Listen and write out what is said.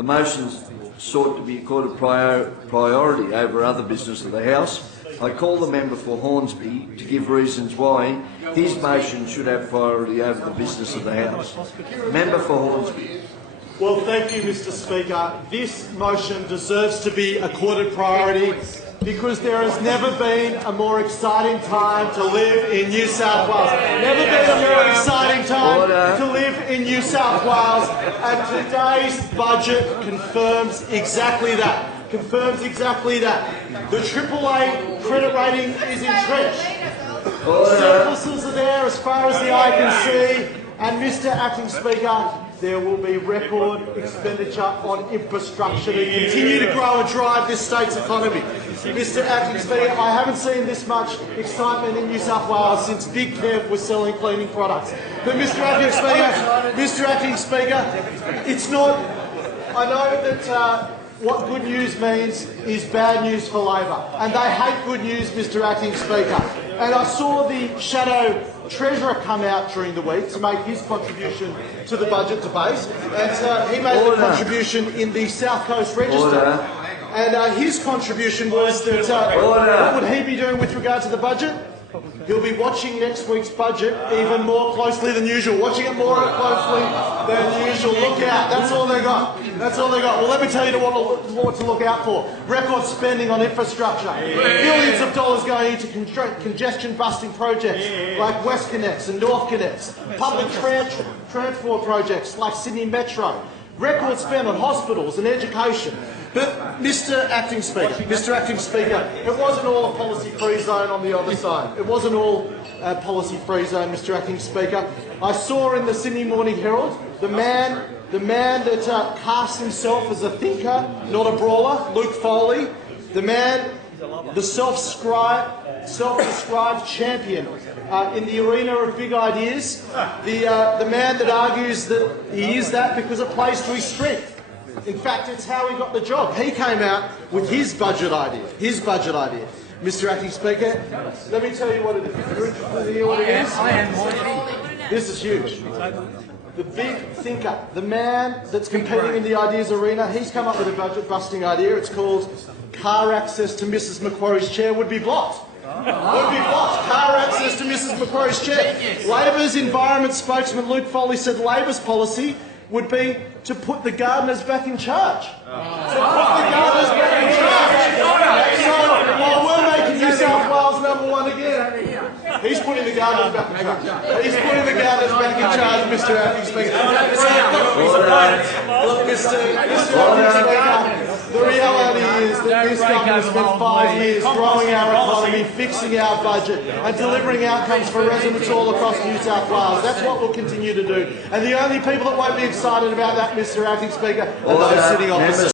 The motions sought to be accorded priority over other business of the House. I call the member for Hornsby to give reasons why his motion should have priority over the business of the House. Member for Hornsby. Well, thank you, Mr. Speaker. This motion deserves to be accorded priority because there has never been a more exciting time to live in New South Wales. Never been a more exciting time to live in New South Wales, and today's budget confirms exactly that. The AAA credit rating is entrenched. Surpluses are there as far as the eye can see, and Mr. Acting Speaker, there will be record expenditure on infrastructure to continue to grow and drive this state's economy. Mr. Acting Speaker, I haven't seen this much excitement in New South Wales since Big Kev was selling cleaning products. But Mr. Acting Speaker, it's not. I know that what good news means is bad news for Labor, and they hate good news, Mr. Acting Speaker. And I saw the Shadow Treasurer come out during the week to make his contribution to the budget debate, and he made the contribution in the South Coast Register. And his contribution was that what would he be doing with regard to the budget? He'll be watching next week's budget even more closely than usual. Watching it more closely than usual. Look out. That's all they got. Well, let me tell you what to look out for. Record spending on infrastructure. Billions of dollars going into congestion-busting projects like West Connects and North Connects. Public transport projects like Sydney Metro. Record spend on hospitals and education. But Mr. Acting Speaker, it wasn't all a policy-free zone on the other side. It wasn't all a policy-free zone, Mr. Acting Speaker. I saw in the Sydney Morning Herald the man that casts himself as a thinker, not a brawler, Luke Foley, the self-described champion in the arena of big ideas, the man that argues that he is that because it plays to his strength. In fact, it's how he got the job. He came out with his budget idea. Mr. Acting Speaker, let me tell you what it is. You're interested to hear what it is? This is huge. The big thinker, the man that's competing in the ideas arena, he's come up with a budget-busting idea. It's called car access to Mrs. Macquarie's chair would be blocked. Car access to Mrs. Macquarie's chair. Labor's environment spokesman Luke Foley said Labor's policy would be to put the gardeners back in charge. So while we're making New South Wales #1 again, he's putting the gardeners back in charge. Mr. Acting Speaker. Look, Mr. Acting Speaker, the reality is that this government spent 5 years growing our economy, fixing our budget, and delivering outcomes for residents all across New South Wales. That's what we'll continue to do. And the only people that won't be excited about that, Mr. Acting Speaker, are those sitting opposite.